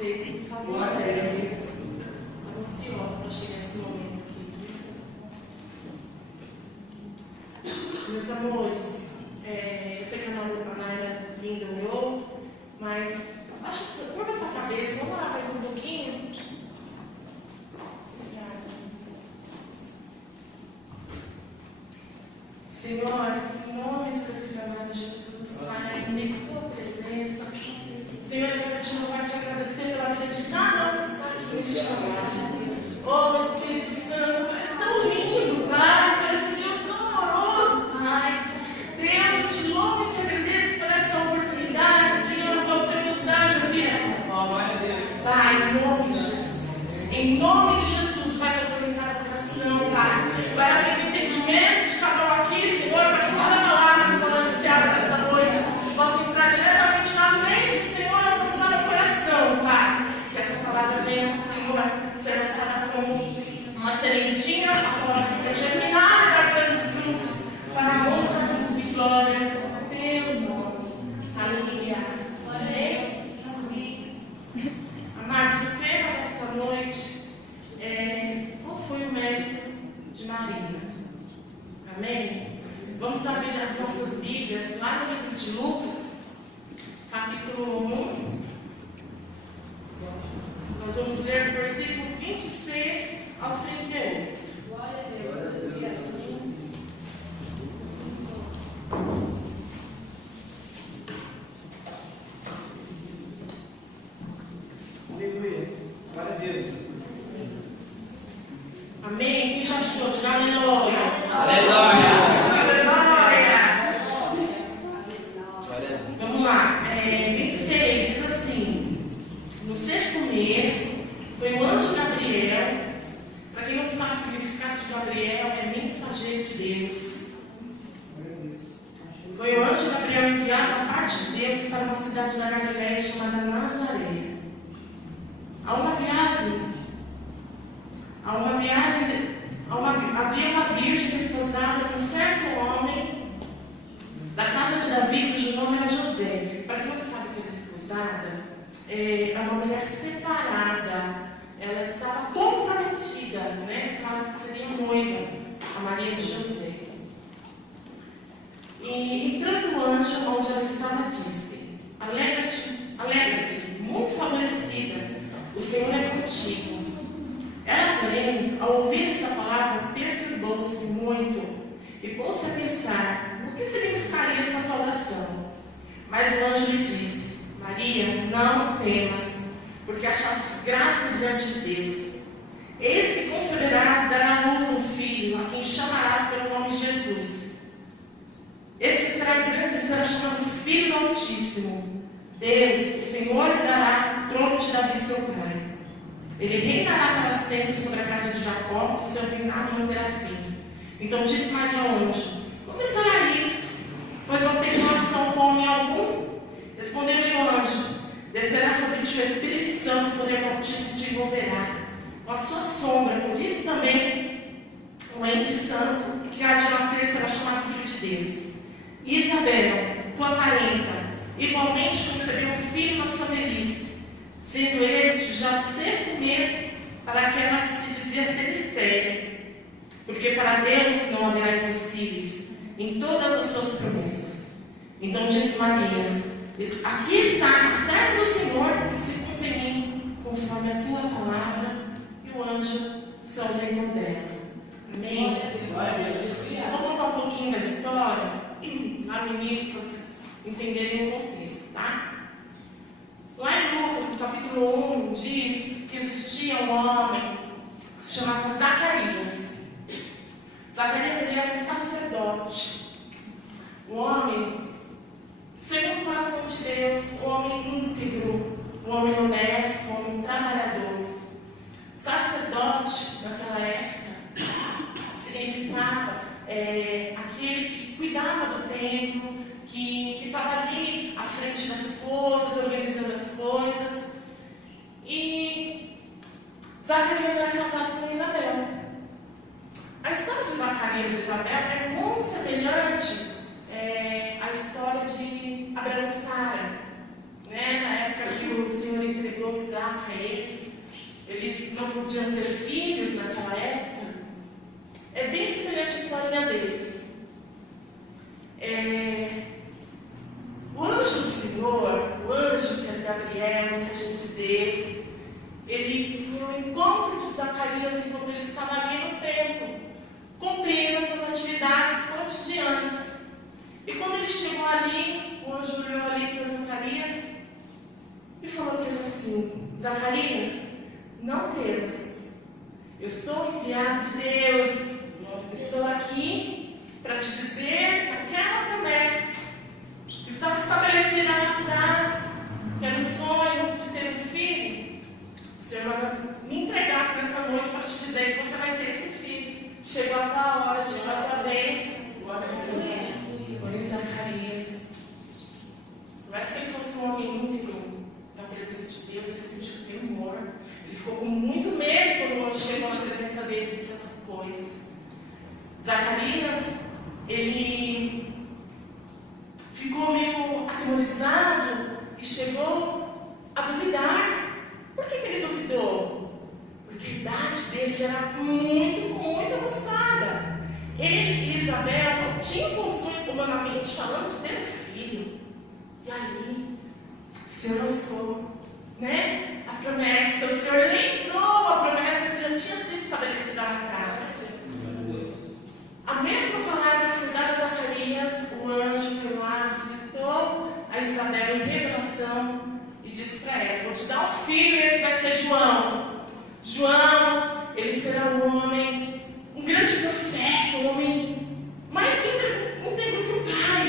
vocês, por favor. Estou ansiosa para chegar esse momento aqui. Meus amores, eu sei que a Naira linda olhou, mas acho que curva para a cabeça, vamos lá mais um pouquinho. Senhor, em nome do teu filho amado Jesus, Pai, em tua presença, Senhor, eu quero te louvar e te agradecer pela vida de cada um que está aqui neste lugar. Oh, Espírito Santo, tu és tão lindo, Pai, tu és um Deus tão amoroso, Pai. Deus, eu te louvo e te agradeço por essa oportunidade, Senhor, que você nos dá de ouvir a tua voz. Pai, em nome de Jesus, em nome de Jesus, vai tocar em cada coração, Pai. Vai abrir entendimento de cada um aqui, Senhor, para que cada palavra que for anunciada nesta noite possa entrar diretamente na mente, Senhor, alcançar o coração, Pai. Que essa palavra venha, Senhor, ser lançada como uma sementinha, a palavra seja germinada e dar grandes frutos para a honra e glória do teu nome. Aleluia. Amém. Amados, o tema desta noite qual foi o mérito de Maria? Amém? Vamos abrir as nossas Bíblias lá no livro de Lucas, capítulo 1. Nós vamos ler do versículo 26 ao 31. Glória a Deus. Aleluia. Glória a Deus. Amém? Quem já achou? Diga aleluia. Aleluia. Vamos lá. 26 diz assim: no sexto mês foi o anjo Gabriel. Para quem não sabe o significado de Gabriel, é mensageiro de Deus. Foi o anjo Gabriel enviado da parte de Deus para uma cidade da Galileia chamada Nazaré. Havia uma virgem desposada com um certo homem da casa de Davi, cujo nome era José. Para quem não sabe o que é desposada, é uma mulher separada. Ela estava comprometida, né? No caso, seria noiva, a Maria de José. E entrando o anjo onde ela estava, disse: alegra-te, muito favorecida, o Senhor é contigo. Ela, porém, ao ouvir esta palavra, perturbou-se muito e pôs-se a pensar o que significaria esta saudação. Mas o anjo lhe disse: Maria, não temas, porque achaste graça diante de Deus. Eis que conceberás e darás à luz um filho, a quem chamarás pelo nome de Jesus. Este será grande e será chamado Filho do Altíssimo. Deus, o Senhor, lhe dará o trono de Davi, seu pai. Ele reinará para sempre sobre a casa de Jacó, e seu reinado não terá fim. Então disse Maria ao anjo: como será isto? Pois não tenho relação com homem algum. Respondeu-lhe o anjo: descerá sobre ti o Espírito Santo, e o poder do Altíssimo te envolverá com a sua sombra. Por isso também o ente santo que há de nascer será chamado Filho de Deus. E Isabel, tua parenta, igualmente concebeu um filho na sua velhice, sendo este já o sexto mês para aquela que se dizia ser estéril, porque para Deus não haverá impossíveis em todas as suas promessas. Então disse Maria: aqui está a serva do Senhor, que se cumpre em mim, conforme a tua palavra. E o anjo se ausentou dela. Amém? Vou contar um pouquinho da história lá no início, para vocês entenderem o contexto, tá? Lá em Lucas, no capítulo 1, diz que existia um homem que se chamava Zacarias. Zacarias, ele era um sacerdote. Um homem segundo o coração de Deus, um homem íntegro, um homem honesto, um homem trabalhador. Sacerdote, naquela época, significava aquele que cuidava do templo, que estava ali à frente das coisas, organizando as coisas. E Zacarias era casado com Isabel. A história de Zacarias e Isabel é muito semelhante à história de Abraão e Sara, né? Na época que o Senhor entregou Isaac Isaac, a eles não podiam ter filhos naquela época. É bem semelhante à história deles. O anjo do Senhor, o anjo que era Gabriel, o agente de Deus, ele foi ao encontro de Zacarias enquanto ele estava ali no templo, cumprindo suas atividades cotidianas. E quando ele chegou ali, o anjo olhou ali para Zacarias e falou para ele assim: Zacarias, não temas, eu sou o enviado de Deus, estou aqui para te dizer que aquela promessa que estava estabelecida lá atrás, que era o sonho de ter um filho, o Senhor vai me entregar aqui nessa noite para te dizer que você vai ter esse filho. Chegou a tua hora, chegou a tua vez. Glória a Deus. Glória a Zacarias. Mas se ele fosse um homem íntegro na presença de Deus, ele sentiu temor. Ele ficou com muito medo quando o anjo chegou na presença dele e disse essas coisas. Zacarias, ele ficou meio atemorizado e chegou a duvidar. Por que ele duvidou? Porque a idade dele já era muito avançada. Ele e Isabel não tinham condições, humanamente falando, de ter um filho. E ali, o Senhor lançou, a promessa. O Senhor lembrou a promessa que já tinha sido estabelecida lá atrás. A mesma palavra que foi dada a Zacarias, o anjo foi lá, visitou a Isabel em revelação e disse para ela: vou te dar um filho e esse vai ser João. João, ele será um homem, um grande profeta, um homem mais íntegro que o pai.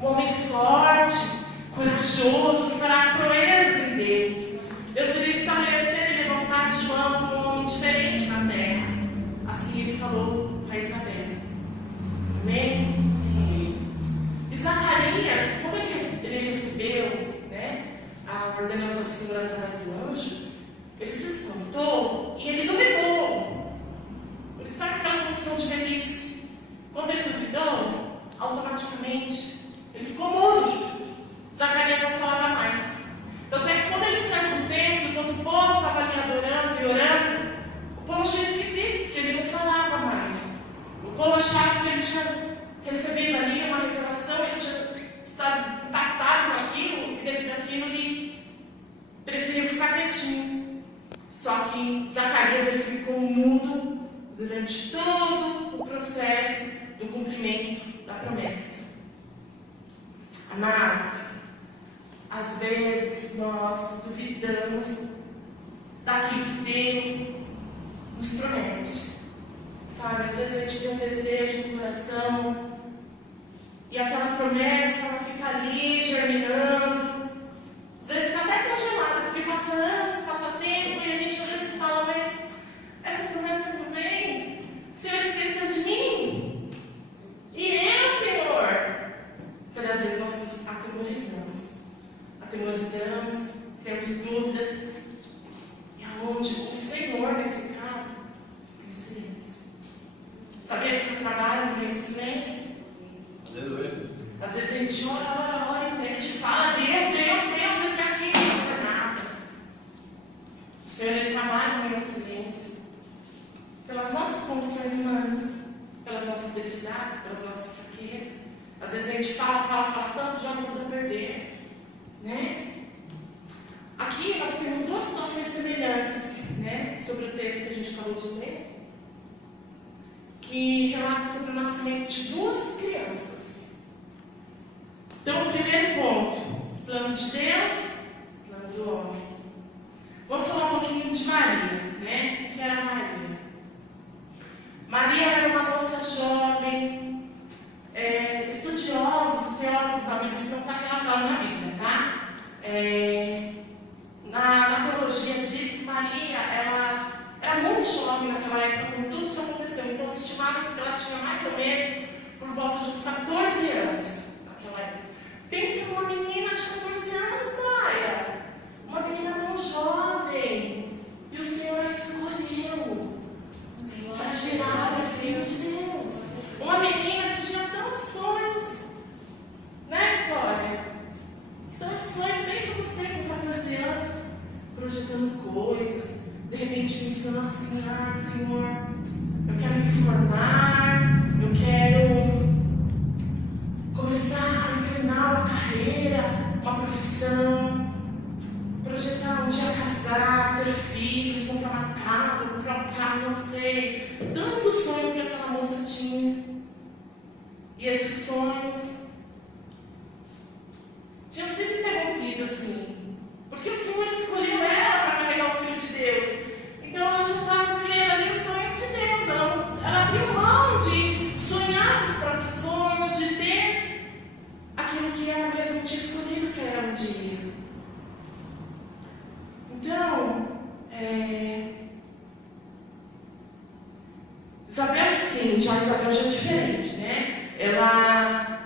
Um homem forte, corajoso, que fará proezas em Deus. Deus iria estabelecer e levantar de João como um homem diferente na terra. Assim ele falou para Isabel. Amém? E Zacarias, quando ele recebeu a ordenação do Senhor através do anjo, ele se espantou e ele duvidou. Ele estava naquela condição de velhice. Quando ele duvidou, automaticamente ele ficou mudo. Zacarias não falava mais. Então, até que quando ele saiu do templo, enquanto o povo estava ali adorando e orando, o povo achou esquisito, porque ele não falava mais. O povo achava que ele tinha recebido ali uma revelação, ele tinha estado impactado com aquilo, e devido àquilo ele preferiu ficar quietinho. Só que Zacarias ele ficou mudo durante todo o processo do cumprimento da promessa. Amados, às vezes nós duvidamos daquilo que Deus nos promete. Sabe, às vezes a gente tem um desejo no coração e aquela promessa ela fica ali germinando. Às vezes fica até congelada, porque passa anos, passa tempo e a gente às vezes fala: mas essa promessa não vem, o Senhor esqueceu de mim. E eu, Senhor? Então, às vezes nós nos atemorizamos, temos dúvidas, e aonde o Senhor, nesse caso, tem silêncio. Sabia que você trabalha no meio do silêncio? Aleluia. Às vezes a gente ora, e a gente fala: Deus, esse aqui não é nada. O Senhor, ele trabalha no meio do silêncio, pelas nossas condições humanas, pelas nossas debilidades, pelas nossas fraquezas. Às vezes a gente fala tanto, joga tudo a perder. Aqui nós temos duas situações semelhantes, sobre o texto que a gente acabou de ler, que relata sobre o nascimento de duas crianças. Então, o primeiro ponto: plano de Deus, plano do homem. Vamos falar um pouquinho de Maria, que era Maria. Maria era uma moça jovem, estudiosos, teólogos da Bíblia, não está aquela palavra na Bíblia, tá? Na teologia diz que Maria ela era muito jovem naquela época, quando tudo isso aconteceu. Então, estimava-se que ela tinha mais ou menos por volta de uns 14 anos naquela época. Pensa numa menina de 14 anos, Maia, uma menina tão jovem, e o Senhor a escolheu para gerar o Filho de Deus. Uma menina que tinha tantos sonhos, Vitória? Tantos sonhos. Pensa você com 14 anos, pensando assim, Senhor, eu quero me formar, eu quero começar a inclinar uma carreira, uma profissão, projetar um dia casar, ter filhos, comprar uma casa, comprar um carro, não sei. Tantos sonhos que aquela moça tinha. E esses sonhos tinham sido interrompidos, assim, porque o Senhor escolheu ela para carregar o Filho de Deus. Então ela já estava vivendo ali os sonhos de Deus. Ela abriu mão de sonhar os próprios sonhos, de ter aquilo que ela mesma tinha escolhido para ela um dia. Então, Isabel, sim, Isabel já é diferente, né?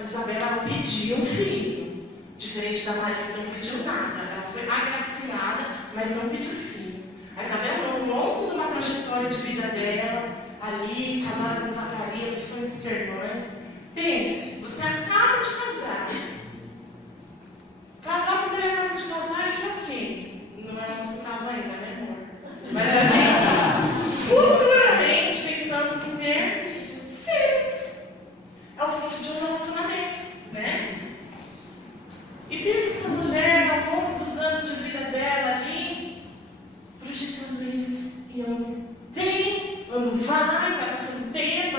Isabel pediu um filho, diferente da Maria que não pediu nada. Ela foi agraciada, mas não pediu filho. A Isabel não, ao longo de uma trajetória de vida dela, ali, casada com Zacarias, o sonho de ser mãe. Pense, você acaba de casar. Casar quando ele acaba de casar é o quê? Não é nosso caso ainda, né, amor? Mas a gente, futuramente, pensamos em ter filhos. É o fruto de um relacionamento, né? E pensa essa mulher, ao longo dos anos de vida dela ali, projetando isso. E ano vem, ano vai passando tempo,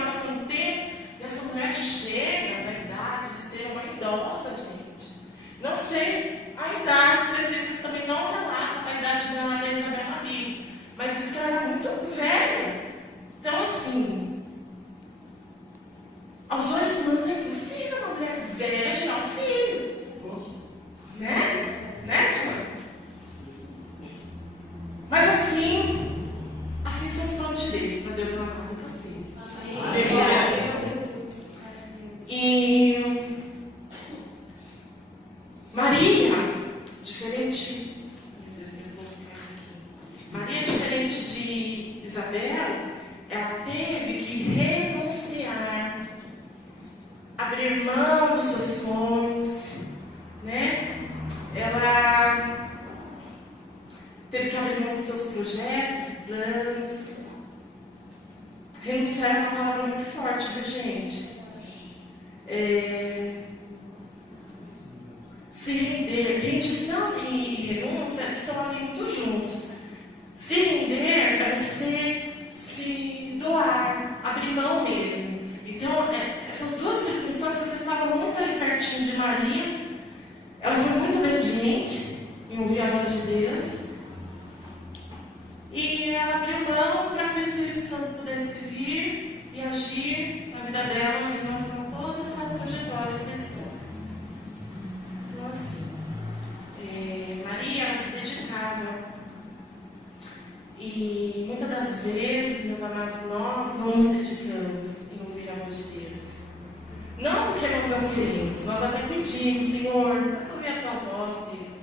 e essa mulher chega na idade de ser uma idosa, gente. Não sei a idade específica, também não relata a idade dela da Isabel na Bíblia, mas diz que ela era muito velha. Então, assim, aos olhos humanos é impossível uma mulher velha gerar um filho. Né, Tiago? Mas assim são os planos de Deus. Para Deus não acaba nunca assim. E Maria, diferente de Isabel, ela teve que renunciar, abrir mão dos seus sonhos, né? Ela teve que abrir mão dos seus projetos e planos. Renunciar é uma palavra muito forte, viu, gente? Se render, rendição e renúncia estão ali muito juntos. Se render deve ser se doar, abrir mão mesmo. Então, essas duas circunstâncias estavam muito ali pertinho de Maria. Ela foi muito obediente em ouvir a voz de Deus. E ela abriu mão para que o Espírito Santo pudesse vir e agir na vida dela em relação a toda essa trajetória, essa história. Então, assim, Maria, ela se dedicava. E muitas das vezes, meus amados, nós não nos dedicamos em ouvir a voz de Deus. Não porque nós não queremos, nós até pedimos, Senhor, faz ouvir a tua voz, Deus.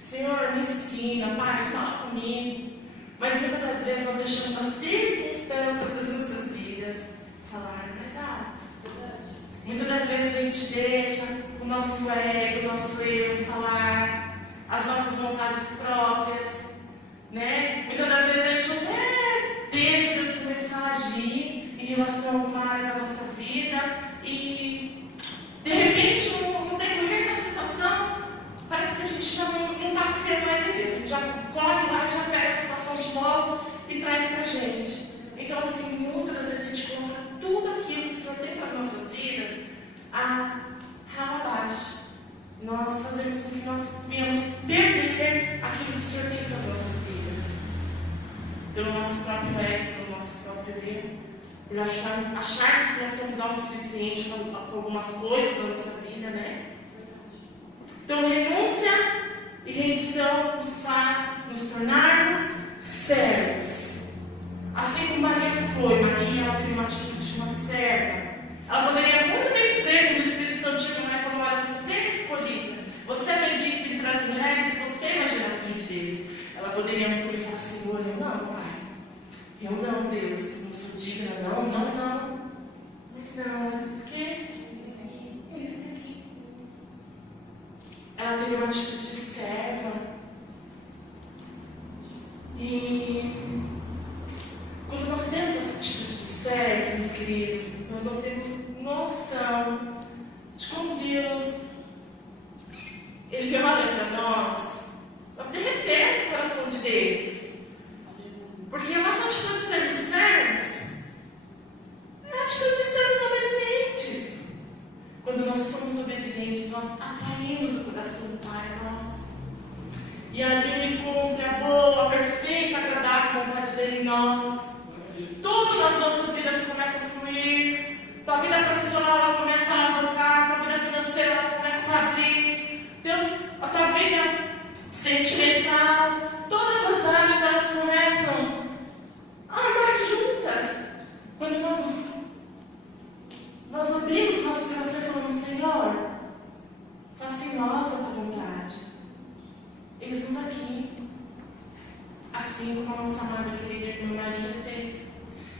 Senhor, me ensina, Pai, fala comigo. Mas muitas das vezes nós deixamos as circunstâncias das nossas vidas falar mais alto. Muitas das vezes a gente deixa o nosso ego, o nosso eu falar, as nossas vontades próprias, né? Muitas das vezes a gente até deixa Deus começar a agir em relação a uma área da nossa vida e, de repente, no decorrer da situação, parece que a gente já não está confiando mais em Deus. A gente já corre lá, já pega a situação de novo e traz para a gente. Então, assim, muitas das vezes a gente coloca tudo aquilo que o Senhor tem para as nossas vidas a rala abaixo. Nós fazemos com que nós venhamos perder aquilo que o Senhor tem para as nossas vidas. Pelo nosso próprio ego, pelo nosso próprio erro, por acharmos que nós somos autossuficientes com algumas coisas na nossa vida, né? Então, renúncia e rendição nos faz nos tornarmos servos. Assim como Maria foi, ela teve uma atitude de uma serva. Ela poderia muito bem dizer, como o Espírito Santo chegou lá e falou: olha, você é escolhida, você é bendita entre as mulheres e você vai gerar filho de Deus. Ela poderia muito bem falar: Senhor, eu não, Pai. Eu não, Deus, não sou digna, não. Mas não, ela disse: o quê? É isso aqui. Ela teve uma atitude de serva. E nós não temos noção de como Deus, Ele olha para nós derretemos o coração de Deus. Porque a nossa atitude de sermos servos é a atitude de sermos obedientes. Quando nós somos obedientes, nós atraímos o coração do Pai a nós. E ali Ele cumpre a boa, perfeita, agradável vontade dEle em nós. Tudo nas nossas vidas começa a fluir. Tua vida profissional ela começa a alavancar. Tua vida financeira ela começa a abrir. A tua vida sentimental, todas as áreas elas começam a andar juntas. Quando nós abrimos nosso coração e falamos: Senhor, faça em nós a tua vontade. Eis-nos aqui. Assim como a nossa amada querida irmã Maria fez.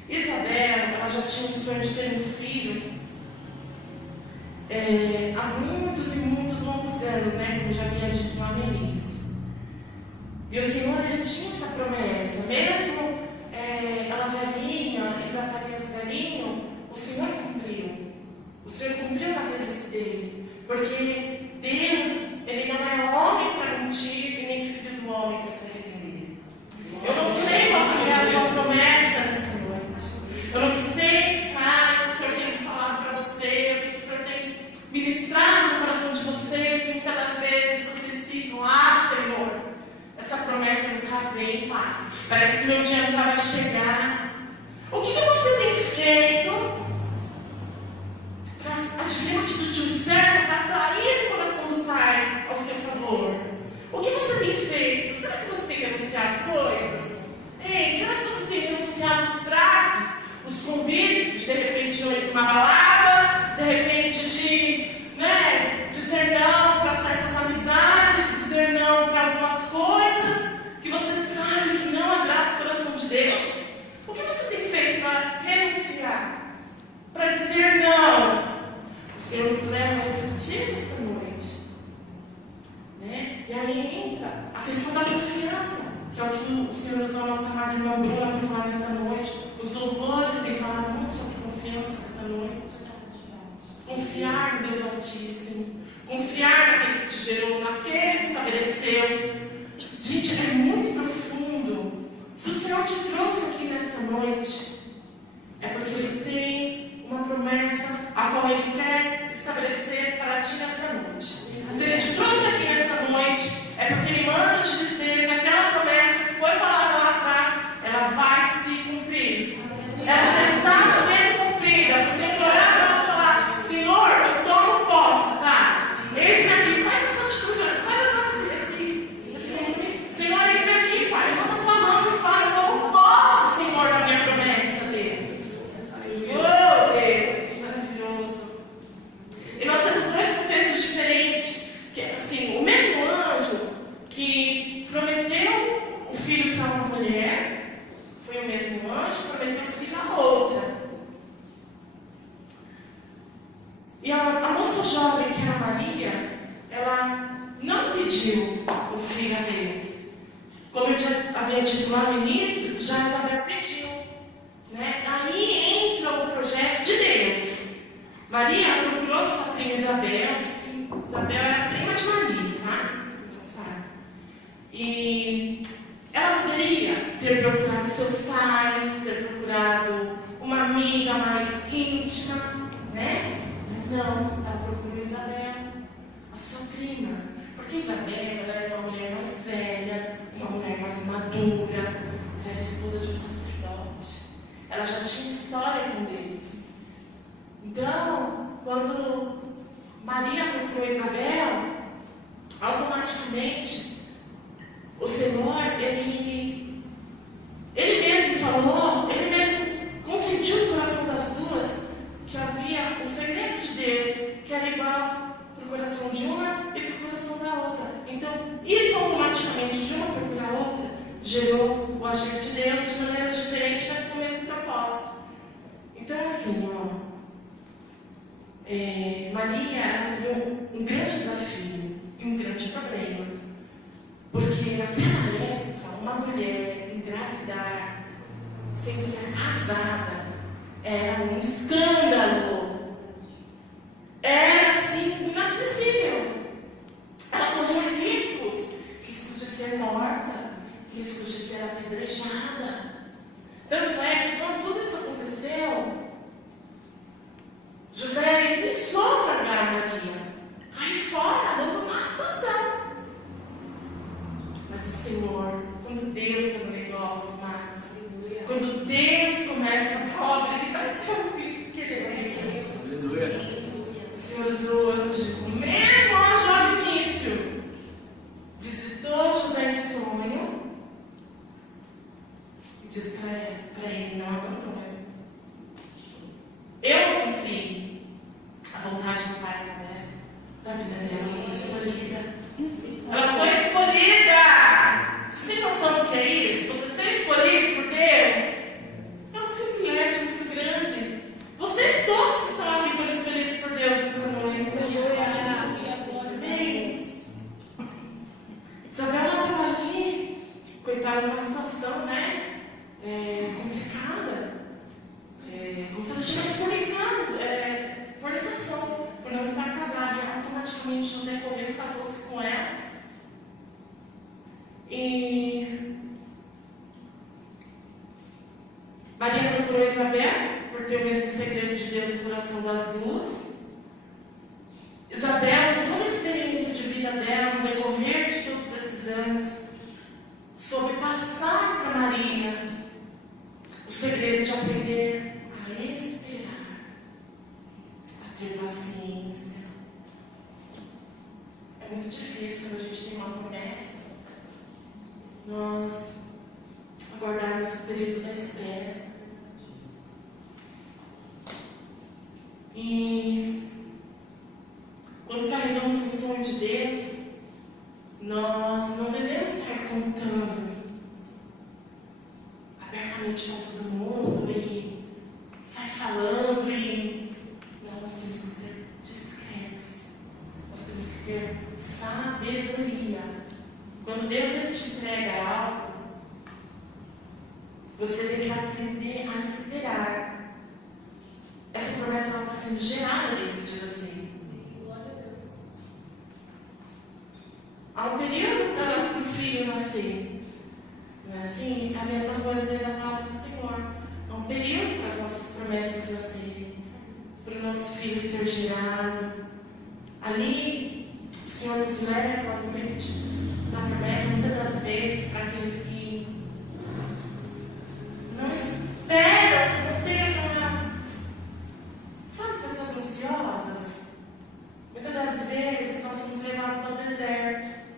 Isabel, ela já tinha o sonho de ter um filho há muitos e muitos longos anos, né? Como eu já havia dito lá no início. E o Senhor, Ele tinha essa promessa. Mesmo ela velhinha, Zacarias velhinho, o Senhor cumpriu. O Senhor cumpriu na velhice dele. Porque Deus, Ele não é homem para mentir e nem filho do homem para se arrepender. Eu não sei qual é a tua promessa nesta noite. Eu não sei, Pai, o que o Senhor tem falado para você, o que o Senhor tem ministrado no coração de vocês. E muitas das vezes vocês ficam: ah, Senhor, essa promessa nunca vem, Pai. Parece que meu dia nunca vai chegar. O que você tem feito para adquirir uma atitude de um servo para atrair o coração do Pai ao seu favor? O que você tem feito? Será que você tem denunciado coisas? Ei, será que você tem denunciado os tratos, os convites de repente não ir para uma balada, de repente dizer não para certas amizades, dizer não para algumas coisas que você sabe que não agrada o coração de Deus? O que você tem feito para renunciar? Para dizer não? O Senhor nos leva a refletir nesta noite. Né? E aí entra a questão da confiança, que é o que o Senhor usou a nossa amada irmã Bruna para falar nesta noite. Os louvores têm falado muito sobre confiança nesta noite. Confiar no Deus Altíssimo. Confiar naquele que te gerou, naquele que te estabeleceu. Gente, é muito profundo. Se o Senhor te trouxe aqui nesta noite, é porque Ele tem uma promessa a qual Ele quer estabelecer para ti nesta noite. Se Ele te trouxe aqui nesta noite, é porque Ele manda te dizer que aquela promessa que foi falada lá atrás, ela vai se cumprir. Ela já está sendo cumprida. Você tem que orar para ela e falar: Senhor, eu tomo posse, tá? Eis-me aqui, faz essa atitude, faz agora esse compromisso. Senhor, eis-me aqui, Pai. Levanta a tua mão e fala: eu tomo posse, Senhor, da minha promessa, Deus. Oh, Deus, maravilhoso. E nós temos dois contextos diferentes. Que, assim, o mesmo anjo que prometeu o filho para uma mulher, foi o mesmo anjo que prometeu o filho a outra. E a moça jovem, que era Maria, ela não pediu o filho a Deus. Como eu já havia dito lá no início, já Isabel pediu. Né? Aí entra o projeto de Deus. Maria procurou sua prima Isabel. Isabel era prima de Maria, tá? E ela poderia ter procurado seus pais, ter procurado uma amiga mais íntima, né? Mas não, ela procurou Isabel, a sua prima. Porque Isabel, ela era uma mulher mais velha, uma mulher mais madura, ela era esposa de um sacerdote. Ela já tinha história com Deus. Então, quando Maria procurou Isabel, automaticamente o Senhor, ele mesmo falou, ele mesmo consentiu no coração das duas que havia um segredo de Deus, que era igual para o coração de uma e para o coração da outra. Então, isso automaticamente, de uma para a outra, gerou o agir de Deus de maneira diferente, mas com o mesmo propósito. Então, assim, Maria, ela teve um grande desafio e um grande problema. Porque naquela época, uma mulher engravidar sem ser casada era um escândalo. Era, assim, inadmissível. Ela corria riscos de ser morta, riscos de ser apedrejada. Tanto é que quando tudo isso aconteceu, José pensou para largar Maria, cair fora, abandonar a situação. Mas o Senhor, quando Deus está no negócio, Marcos, quando Deus começa a obra, Ele vai até o fim que Ele é. O Senhor usou o anjo, o mesmo anjo lá no início, visitou José em sonho e disse para ele: não abandone. Eu cumpri a vontade do Pai da vida dela. Ela foi escolhida. Ela foi escolhida. Vocês têm noção do que é isso? Você ser escolhido por Deus é um privilégio muito grande. Vocês todos que estão aqui foram escolhidos por Deus esta noite. Isabela estava ali, coitada, numa situação, né? Complicada. Como se ela estivesse fornicação, por não estar casada. E automaticamente José correu e casou-se com ela. E Maria procurou Isabel por ter o mesmo segredo de Deus no coração das duas. Isabel, com toda a experiência de vida dela, no decorrer de todos esses anos, soube passar para Maria o segredo de aprender a esperar, a ter paciência. É muito difícil quando a gente tem uma promessa, nós aguardarmos o período da espera. E quando carregamos o sonho de Deus, nós não devemos sair contando abertamente com todo mundo e sair falando e... Não, nós temos que ser discretos. Nós temos que ter sabedoria. Quando Deus Ele te entrega algo, você tem que aprender a esperar. Essa promessa está sendo gerada dentro de você. Há um período para o filho nascer. Não é assim? É a mesma coisa dentro da palavra do Senhor. Há um período para as nossas promessas nascerem, para o nosso filho ser gerado. Ali, o Senhor nos leva no momento da promessa, muitas das vezes, para aqueles que não esperam, não têm aquela. Sabe, pessoas ansiosas? Muitas das vezes nós somos levados ao deserto,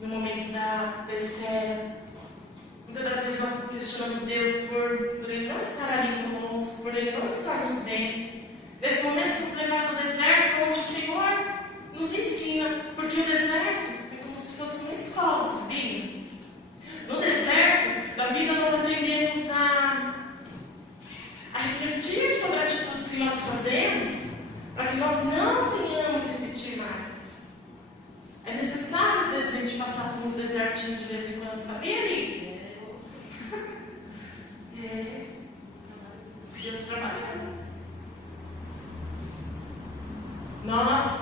no momento da espera. Muitas das vezes nós questionamos Deus por Ele não estar ali conosco, por Ele não estar nos vendo. Nesse momento somos levados ao deserto, onde o Senhor nos ensina, porque o deserto é como se fosse uma escola, sabia? No deserto da vida nós aprendemos a refletir sobre atitudes que nós fazemos, para que nós não venhamos repetir mais. É necessário, às vezes, a gente passar por uns desertinhos de vez em quando, sabia, amigo? Deus trabalhando. Nós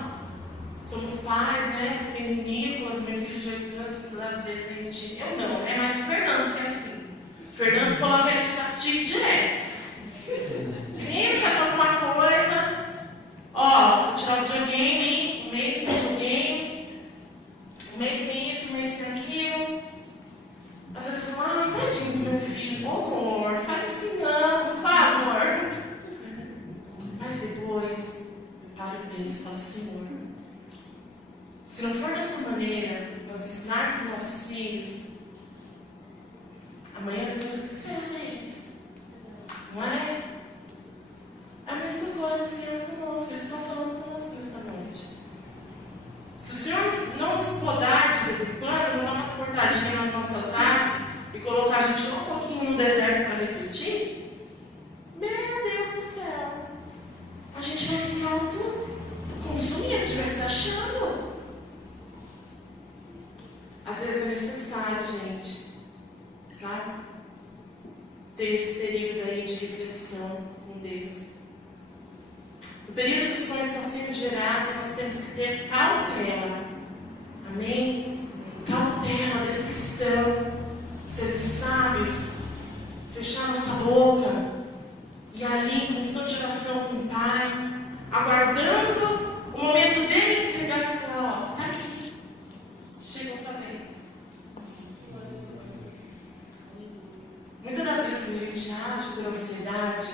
somos pais, né? Tem o Nicolas, meu filho de 8 anos, muitas das vezes a gente. Eu não, é mais o Fernando que é assim. O Fernando coloca ele de castigo direto. Menino, já tá alguma coisa. Ó, vou tirar o videogame, um mês sem videogame, um mês sem isso, um mês sem aquilo. Às vezes eu falo, ai, tadinho do meu filho, ô amor, não faz assim não, por favor. Mas depois, eu paro e penso e falo, Senhor, se não for dessa maneira, nós ensinarmos os nossos filhos, amanhã depois eu pensar neles. Não é? É a mesma coisa, Senhor, conosco. Ele está falando conosco nesta noite. Se o Senhor não nos podar de vez em quando, não dá umas cortadinhas nas nossas asas e colocar a gente um pouquinho no deserto para refletir, meu Deus do céu, a gente vai se auto-consumir, a gente vai se achando. Às vezes é necessário, gente, sabe? ter esse período aí de reflexão com Deus. O período que o sonho está sendo gerado, nós temos que ter cautela. Amém? Cautela desse cristão, sermos sábios, fechar nossa boca e ali em constante oração com o Pai, aguardando o momento dele entregar e falar, ó, tá aqui, chegou a tua vez. Muitas das vezes quando a gente age por ansiedade,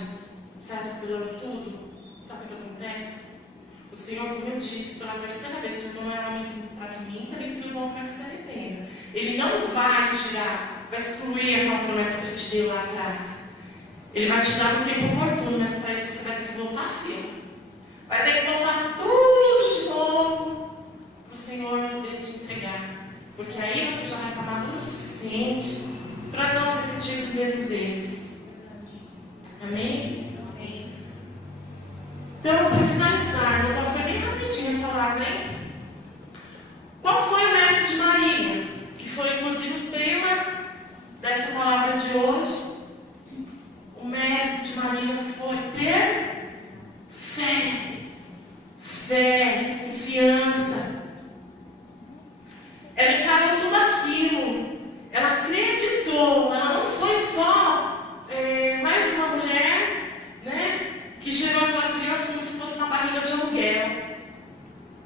certo, pulando tudo, sabe o que acontece? O Senhor, como eu disse, pela terceira vez, o Senhor não é homem para que minta, nem filho bom para que se arrependa. Ele não vai tirar, vai excluir aquela promessa que ele te deu lá atrás. Ele vai te dar um tempo oportuno, mas para isso você vai ter que voltar a fila. Vai ter que voltar tudo de novo para o Senhor poder te entregar. Porque aí você já vai estar maduro o suficiente para não repetir os mesmos erros. Amém? Amém. Então, para finalizar, nós vamos bem rapidinho a palavra, hein? Qual foi o mérito de Maria? Que foi inclusive o tema dessa palavra de hoje. O mérito de Maria foi ter fé. Fé, confiança. Ela encarou tudo aquilo. Ela acreditou. Ela não foi só mais uma mulher, né, que gerou aquela criança como se fosse uma barriga de aluguel.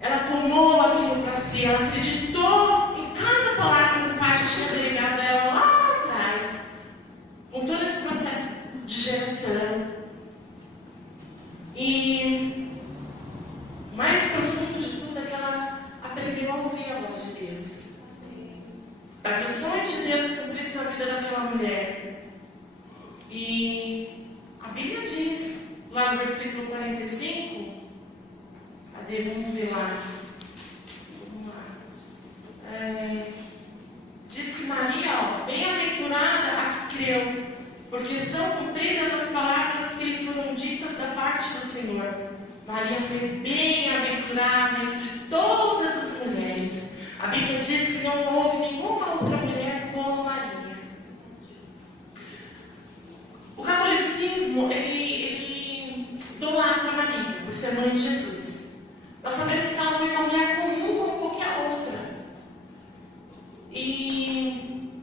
Ela tomou aquilo para si. Ela acreditou em cada palavra que o pai tinha delegado a ela lá atrás. Com todo esse processo de geração. E o mais profundo de tudo é que ela aprendeu a ouvir a voz de Deus. Para que o sonho de Deus se cumprisse na vida daquela mulher. E a Bíblia diz, lá no versículo 45, cadê? Vamos ver lá. Diz que Maria, ó, bem-aventurada a que creu, porque são cumpridas as palavras que lhe foram ditas da parte do Senhor. Maria foi bem-aventurada entre todas as mulheres. A Bíblia diz que não houve nenhuma outra mulher como Maria. O catolicismo, ele idolatra Maria por ser mãe de Jesus. Nós sabemos que ela foi uma mulher comum como qualquer outra. E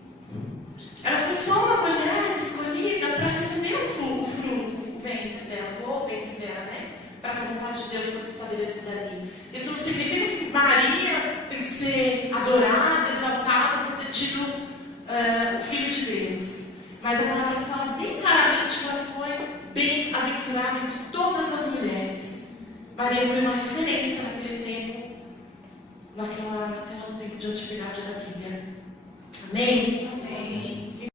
ela foi só uma mulher escolhida para receber o fruto, o ventre dela, o ventre dela, né? Para que a vontade de Deus fosse estabelecida ali. Isso não significa que Maria tem que ser adorada, exaltada por ter tido o Filho de Deus. Mas a palavra fala bem claramente que ela foi bem-aventurada entre todas as mulheres. Maria foi uma referência naquele tempo, naquele tempo de antiguidade da Bíblia. Amém?